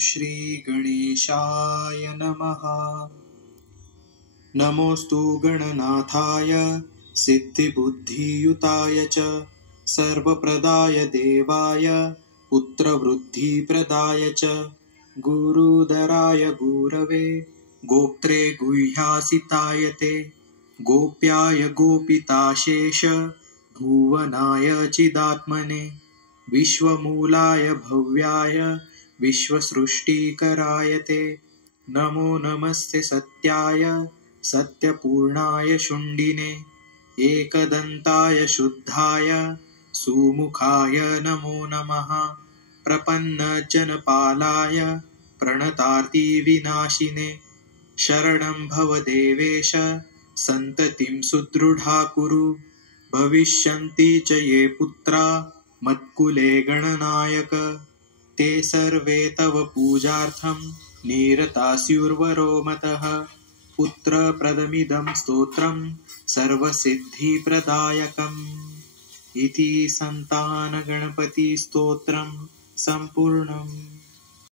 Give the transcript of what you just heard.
श्रीगणेशाय नमः। नमोऽस्तु गणनाथाय सिद्धिबुद्धियुताय च सर्वप्रदाय देवाय पुत्रवृद्धिप्रदाय च गुरुधराय गुरवे गोप्त्रे गुह्यासिताय ते गोप्याय गोपिताशेष भुवनाय चिदात्मने विश्वमूलाय भव्याय विश्वसृष्टिकराय ते नमो नमस्ते सत्याय सत्यपूर्णाय शुण्डिने एकदन्ताय शुद्धाय सुमुखाय नमो नमः। प्रपन्नजनपालाय प्रणतार्तिविनाशिने शरणं भव देवेश सन्ततिं सुदृढा कुरु। भविष्यन्ति च ये पुत्रा मत्कुले गणनायक ते सर्वे तव पूजार्थं निरतास्युर्वरो मतः। पुत्रप्रदमिदं स्तोत्रं सर्वसिद्धिप्रदायकम् इति सन्तानगणपतिस्तोत्रं सम्पूर्णम्।